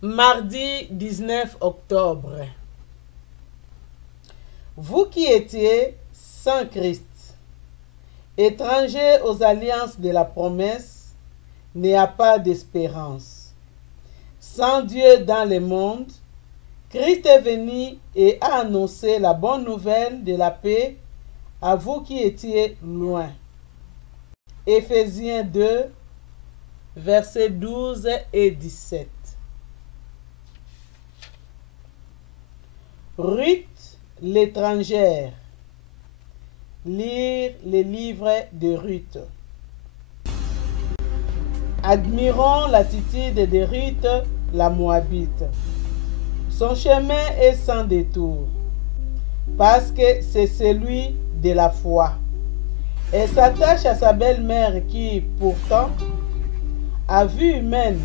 Mardi 19 octobre. Vous qui étiez sans Christ, étrangers aux alliances de la promesse, n'y a pas d'espérance. Sans Dieu dans le monde, Christ est venu et a annoncé la bonne nouvelle de la paix à vous qui étiez loin. Éphésiens 2, versets 12 et 17. Ruth l'étrangère. Lire les livres de Ruth. Admirons l'attitude de Ruth la Moabite. Son chemin est sans détour, parce que c'est celui de la foi. Elle s'attache à sa belle-mère qui, pourtant, à vue humaine,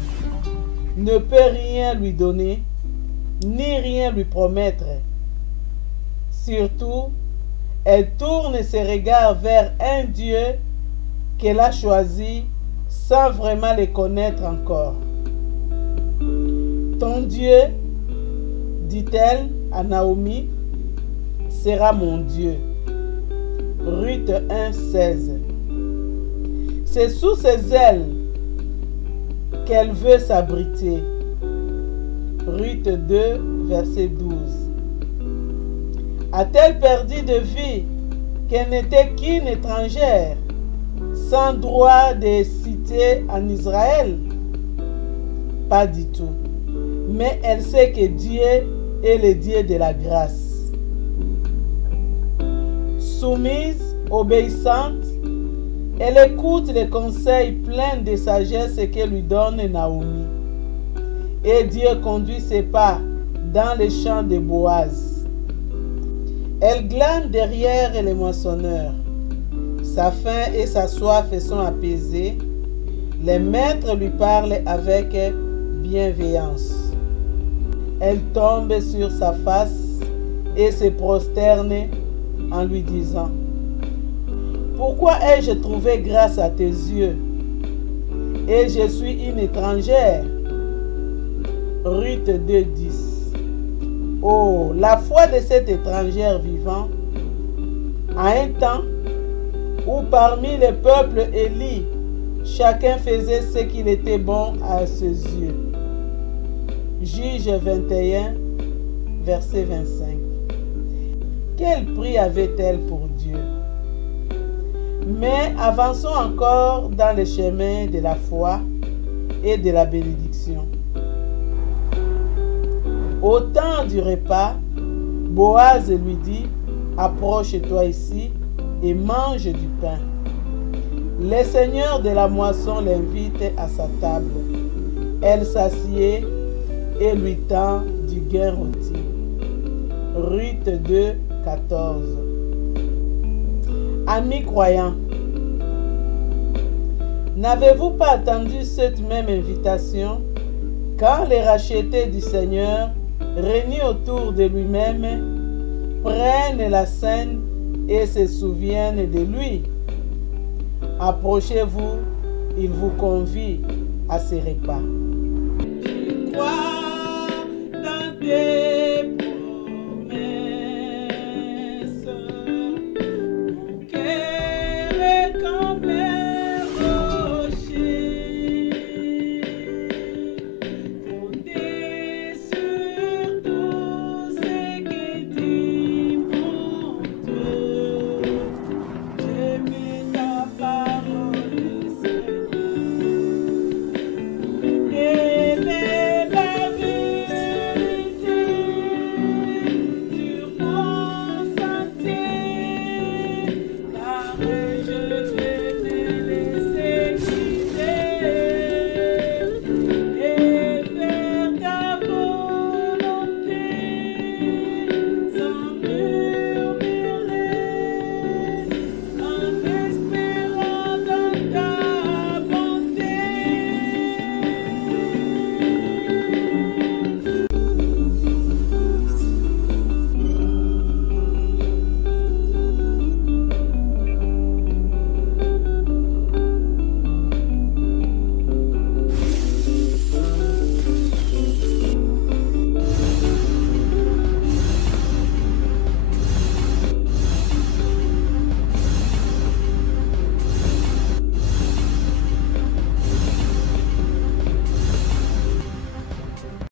ne peut rien lui donner, ni rien lui promettre. Surtout, elle tourne ses regards vers un Dieu qu'elle a choisi sans vraiment le connaître encore. Ton Dieu, dit-elle à Naomi, sera mon Dieu. Ruth 1, 16. C'est sous ses ailes qu'elle veut s'abriter. Ruth 2, verset 12. A-t-elle perdu de vue qu'elle n'était qu'une étrangère, sans droit de cité en Israël? Pas du tout. Mais elle sait que Dieu est le Dieu de la grâce. Soumise, obéissante, elle écoute les conseils pleins de sagesse que lui donne Naomi. Et Dieu conduit ses pas dans les champs de Boaz. Elle glane derrière les moissonneurs. Sa faim et sa soif sont apaisées. Les maîtres lui parlent avec bienveillance. Elle tombe sur sa face et se prosterne en lui disant: pourquoi ai-je trouvé grâce à tes yeux? Et je suis une étrangère. Ruth 2, 10. Oh, la foi de cette étrangère vivant, à un temps où parmi les peuples élis, chacun faisait ce qu'il était bon à ses yeux. Juge 21, verset 25. Quel prix avait-elle pour Dieu? Mais avançons encore dans le chemin de la foi et de la bénédiction. Au temps du repas, Boaz lui dit: approche-toi ici et mange du pain. Le seigneur de la moisson l'invite à sa table. Elle s'assied et lui tend du gain rôti. Ruth 2, 14. Amis croyants, n'avez-vous pas attendu cette même invitation quand les rachetés du Seigneur, réunis autour de lui-même, prennent la scène et se souviennent de lui? Approchez-vous, il vous convie à ce repas.